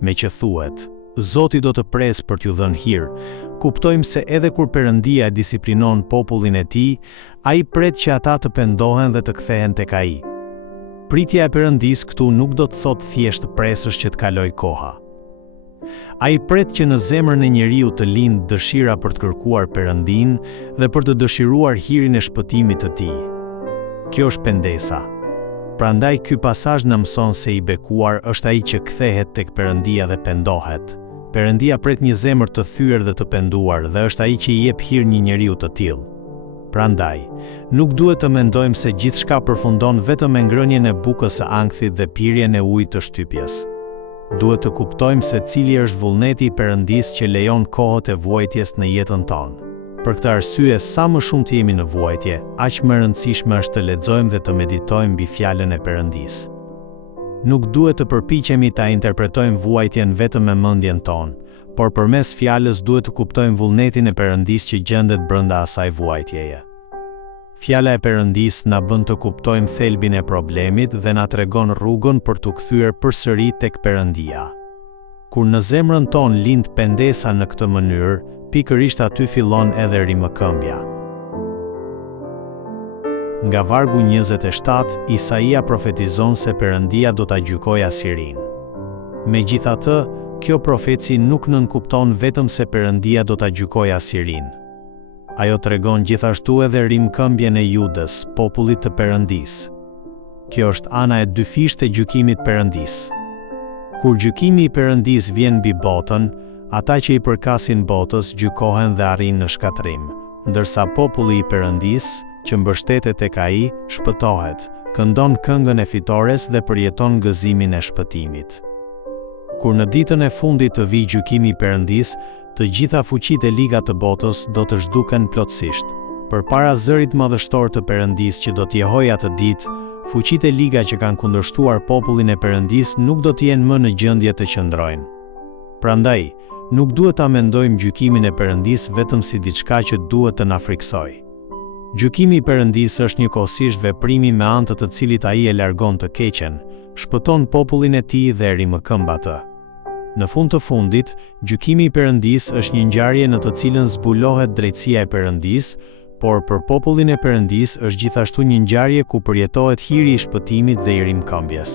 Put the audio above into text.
Me që thuhet, Zoti do të presë për t'ju dhënë hir, kuptojmë se edhe kur Perëndia e disiplinon popullin e tij, ai pret që ata të pendohen dhe të kthehen tek ai. Pritja e Perëndis këtu nuk do të thotë thjesht presësh që të kalojë koha. Ai pret që në zemrën e njeriu të lindë dëshira për të kërkuar Perëndin dhe për të dëshiruar hirin e shpëtimit të tij. Kjo është pendesa. Prandaj ky pasazh na mëson se i bekuar është ai që kthehet tek Perëndia dhe pendohet. Perëndia pret një zemër të thyer dhe të penduar dhe është ai që i jep hir një njeriu të tillë. Prandaj, nuk duhet të mendojmë se gjithçka përfundon vetëm me ngrënien e bukës së ankthit dhe pirjen e ujit të shtypjes. Duhet të kuptojmë se cili është vullneti i Perëndis që lejon kohët e vuajtjes në jetën tonë. Për këtë arsye, sa më shumë të jemi në vuajtje, aq më e rëndësishme është të lexojmë dhe të meditojmë mbi fjalën e Perëndis. Nuk duhet të përpiqemi ta interpretojmë vuajtjen vetëm me mendjen tonë, por përmes fjalës duhet të kuptojmë vullnetin e Perëndis që gjendet brenda asaj vuajtjeje. Fjala e Perëndis na bën të kuptojmë thelbin e problemit dhe na tregon rrugën për t'u kthyer përsëri tek Perëndia. Kur në zemrën tonë lind pendesa në këtë mënyrë, pikërisht aty fillon edhe rimëkëmbja. Nga vargu 27, Isaia profetizon se Perëndia do ta gjykojë Asirinë. Megjithatë, kjo profeci nuk nënkupton vetëm se Perëndia do ta gjykojë Asirinë. Ajo tregon gjithashtu edhe rimëkëmbjen e Judës, popullit të Perëndis. Kjo është ana e dyfishtë e gjykimit Perëndis. Kur gjykimi i Perëndis vjen mbi botën, ata që i përkasin botës gjykohen dhe arrin në shkatrim, ndërsa populli i Perëndis, që mbështetet tek ai, shpëtohet, këndon këngën e fitores dhe përjeton gëzimin e shpëtimit. Kur në ditën e fundit të vijë gjykimi i Perëndis, të gjitha fuqitë e liga të botës do të zhduken plotësisht. Përpara zërit madhështor të Perëndis që do të jehojë atë ditë, fuqitë e liga që kanë kundërshtuar popullin e Perëndis nuk do të jenë më në gjendje të qëndrojnë. Prandaj, nuk duhet ta mendojmë gjykimin e Perëndis vetëm si diçka që duhet të na friksojë. Gjykimi i Perëndis është njëkohësisht veprimi me anë të cilit ai e largon të keqen, shpëton popullin e tij dhe rimëkëmb atë. Në fund të fundit, gjykimi i Perëndis është një ngjarje në të cilën zbulohet drejtësia e Perëndis, por për popullin e Perëndis është gjithashtu një ngjarje ku përjetohet hiri i shpëtimit dhe i rimëkëmbjes.